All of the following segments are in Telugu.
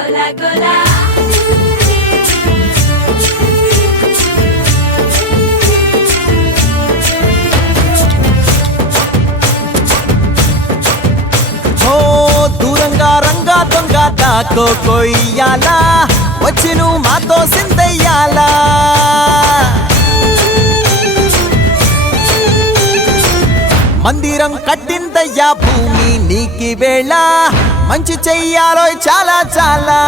గోలా గోలా దూరంగా రంగా దొంగ దాకో కొయ్యాలా వచ్చి నువ్వు మాతో సిందయ్యాలా మందిరం కట్టిందయ్యా భూమి నీకి వేళ మంచి చెయ్యాలో చాలా చాలా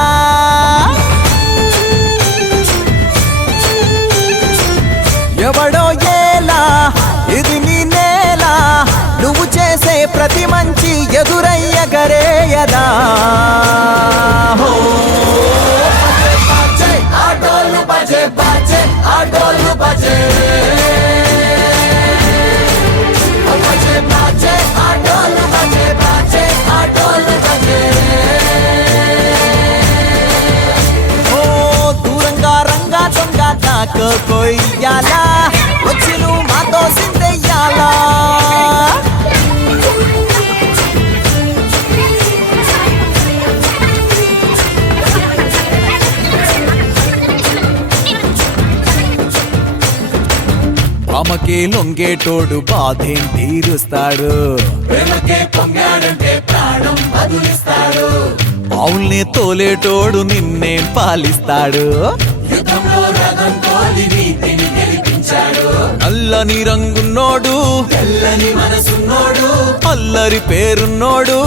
ఎవడో ఏలా ఇది నీ నేల నువ్వు చేసే ప్రతి మంచి ఎదురయ్యగరేయదా ఆటోలు బజే బజే ఆటోలు బజే దూరంగా రంగా దొంగ నాకు కొయ్యాలా వచ్చి నువ్వు మాతో సిందెయ్యాలా ఆమెకే లొంగేటోడు బాధేం తీరుస్తాడు ఆవుల్ని తోలేటోడు నిన్నేం పాలిస్తాడు నల్లని రంగున్నోడు తెల్లని మనసున్నోడు అల్లరి పేరున్నోడు